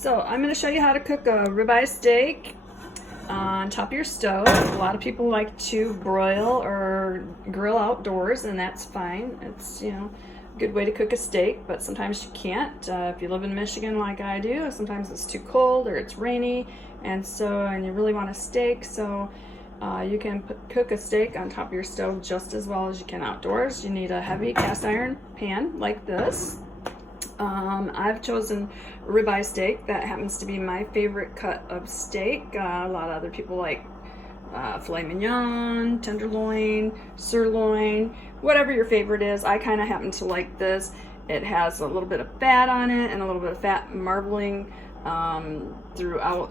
So I'm going to show you how to cook a ribeye steak on top of your stove. A lot of people like to broil or grill outdoors, and that's fine. It's, a good way to cook a steak, but sometimes you can't. If you live in Michigan like I do, sometimes it's too cold or it's rainy, and you really want a steak, so you can cook a steak on top of your stove just as well as you can outdoors. You need a heavy cast iron pan like this. I've chosen ribeye steak. That happens to be my favorite cut of steak. A lot of other people like filet mignon, tenderloin, sirloin, whatever your favorite is. I kind of happen to like this. It has a little bit of fat on it and a little bit of fat marbling throughout,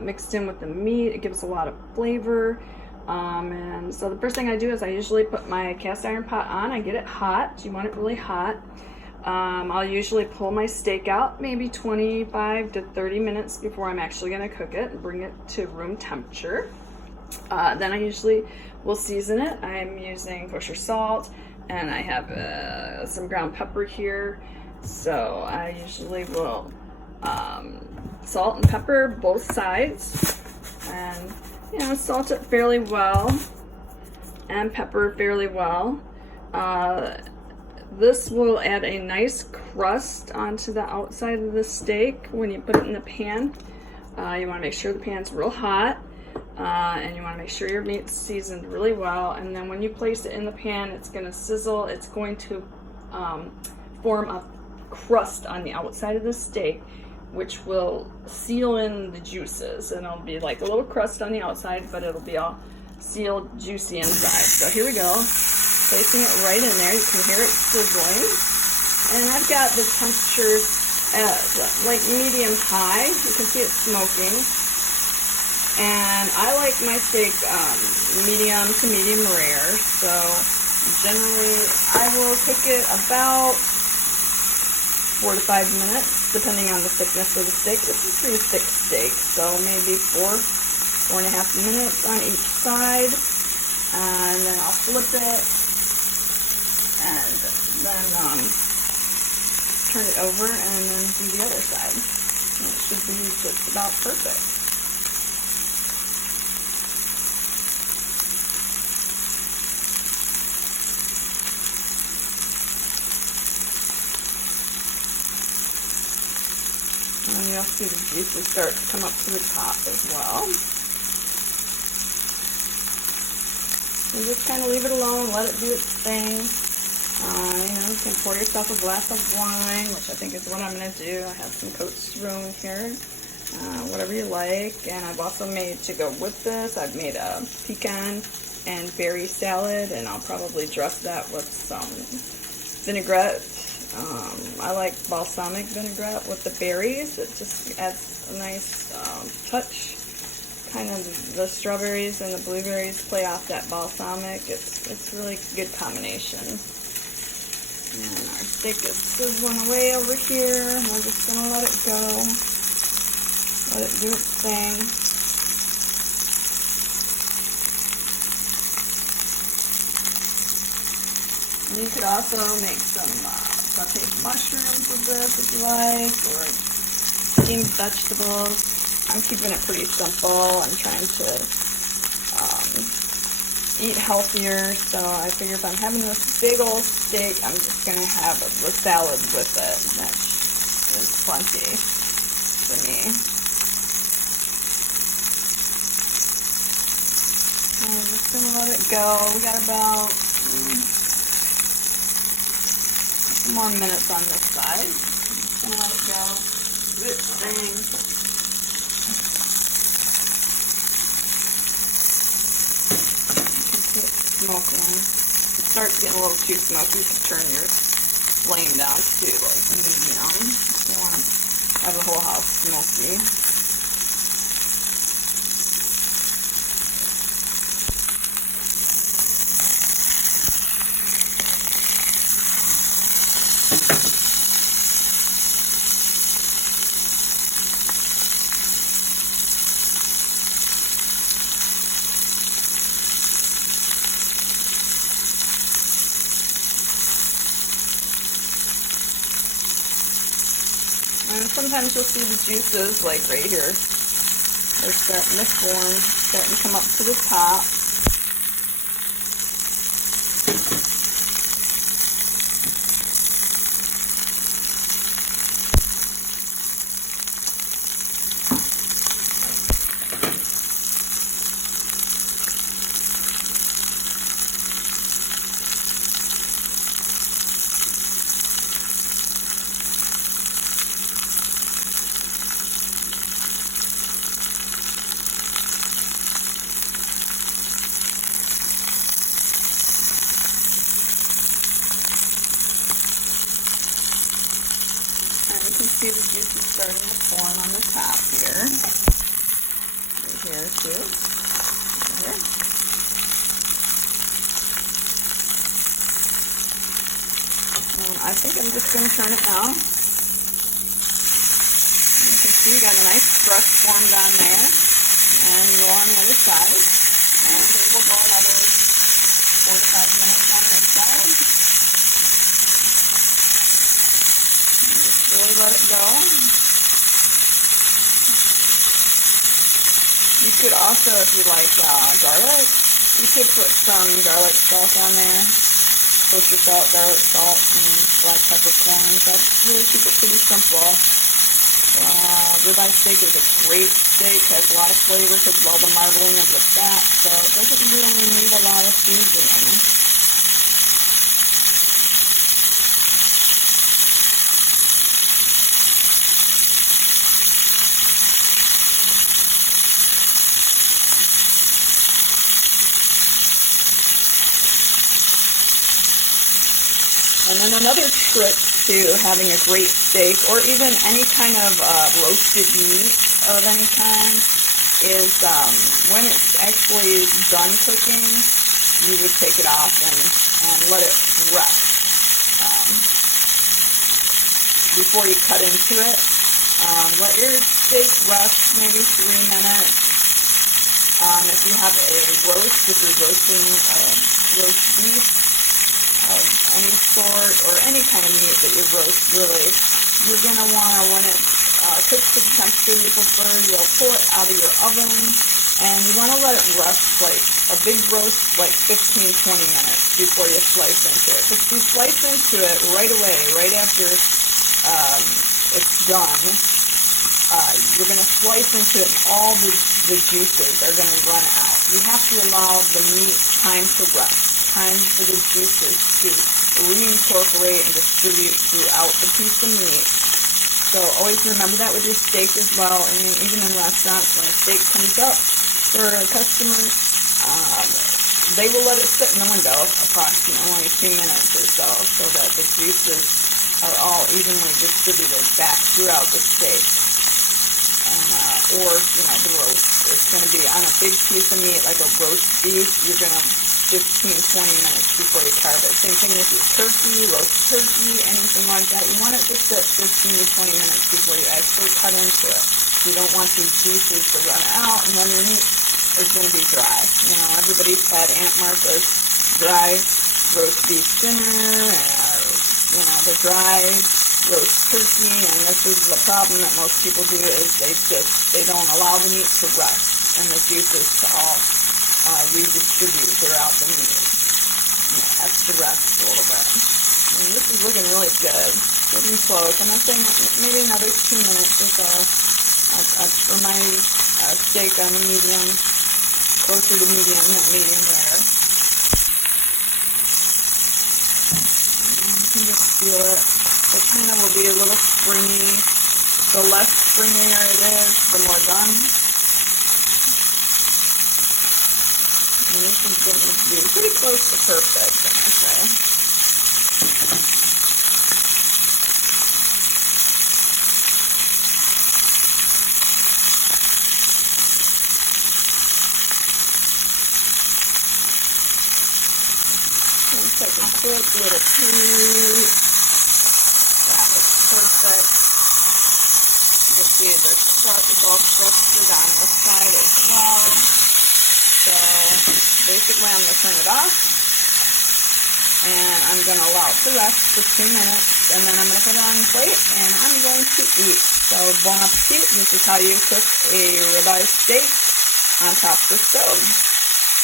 mixed in with the meat. It gives a lot of flavor. And so the first thing I do is I usually put my cast iron pot on. I get it hot. You want it really hot. I'll usually pull my steak out maybe 25 to 30 minutes before I'm actually going to cook it and bring it to room temperature. Then I usually will season it. I'm using kosher salt, and I have some ground pepper here. So I usually will salt and pepper both sides, and salt it fairly well and pepper fairly well. This will add a nice crust onto the outside of the steak when you put it in the pan. You want to make sure the pan's real hot, and you want to make sure your meat's seasoned really well. And then when you place it in the pan, it's going to sizzle. It's going to form a crust on the outside of the steak, which will seal in the juices. And it'll be like a little crust on the outside, but it'll be all sealed, juicy inside. So here we go. Placing it right in there. You can hear it sizzling. And I've got the temperature at like medium high. You can see it smoking. And I like my steak medium to medium rare. So generally I will cook it about 4 to 5 minutes, depending on the thickness of the steak. This is a pretty thick steak, so maybe 4.5 minutes on each side. And then I'll flip it. And then turn it over and then do the other side. And it should be just about perfect. And you'll see the juices start to come up to the top as well. And just kind of leave it alone, let it do its thing. You can pour yourself a glass of wine, which I think is what I'm going to do. I have some Cote Strone here, whatever you like. And I've also made, to go with this, I've made a pecan and berry salad, and I'll probably dress that with some vinaigrette. I like balsamic vinaigrette with the berries. It just adds a nice touch. Kind of the strawberries and the blueberries play off that balsamic. It's really a good combination. And our steak is sizzling away over here. We're just going to let it go. Let it do its thing. And you could also make some sauteed mushrooms with this if you like, or steamed vegetables. I'm keeping it pretty simple. I'm trying to eat healthier, so I figure if I'm having this big old steak, I'm just going to have a salad with it. That is plenty for me. And I'm just going to let it go. We got about some more minutes on this side. I'm just going to let it go. Do its thing. Smoking. It starts getting a little too smoky. You can turn your flame down to like medium. You want to have the whole house smoky. And sometimes you'll see the juices, like right here. They're starting to form, starting to come up to the top. You can see the juices starting to form on the top here. Right here too. Right here. I think I'm just going to turn it now. You can see you got a nice crust formed on there. And roll on the other side. And we'll go another 4 to 5 minutes on this side. Really let it go. You could also, if you like garlic, you could put some garlic salt on there. Kosher salt, garlic salt, and black peppercorns. That really keep it pretty simple. Ribeye steak is a great steak, has a lot of flavor because of all the marbling of the fat, so it doesn't really need a lot of seasoning. And then another trick to having a great steak, or even any kind of roasted meat of any kind, is when it's actually done cooking, you would take it off and let it rest before you cut into it. Let your steak rest maybe 3 minutes. If you have a roast, if you're roasting roast beef of any sort, or any kind of meat that you roast, really, you're going to want to, when it's cooked to the temperature you prefer, you'll pull it out of your oven, and you want to let it rest, like a big roast, like 15-20 minutes before you slice into it. Because if you slice into it right away, right after it's done, you're going to slice into it, and all the juices are going to run out. You have to allow the meat time to rest, time for the juices to reincorporate and distribute throughout the piece of meat. So always remember that with your steak as well. I mean, even in restaurants, when a steak comes up for a customer, they will let it sit in the window approximately 2 minutes or so that the juices are all evenly distributed back throughout the steak. Or, the roast. It's going to be on a big piece of meat, like a roast beef. You're going to 15-20 minutes before you carve it. Same thing with your turkey, roast turkey, anything like that. You want it to sit 15 to 20 minutes before you actually cut into it. You don't want these juices to run out, and then your meat is going to be dry. Everybody's had Aunt Martha's dry roast beef dinner, and the dry roast turkey, and this is the problem that most people do, is they don't allow the meat to rest and the juices to all redistribute throughout the meat. It has to rest a little bit. And this is looking really good. Getting close. I'm going to say maybe another 2 minutes or so. For my steak on medium, closer to medium than medium rare. You can just feel it. It kind of will be a little springy. The less springier it is, the more done. And this is getting to be pretty close to perfect, I'm going to say. And take a quick little peek. That was perfect. You can see it's all crusted on this side as well. So basically I'm going to turn it off. And I'm going to allow it to rest for 2 minutes, and then I'm going to put it on a plate, and I'm going to eat. So, bon appetit. This is how you cook a ribeye steak on top of the stove.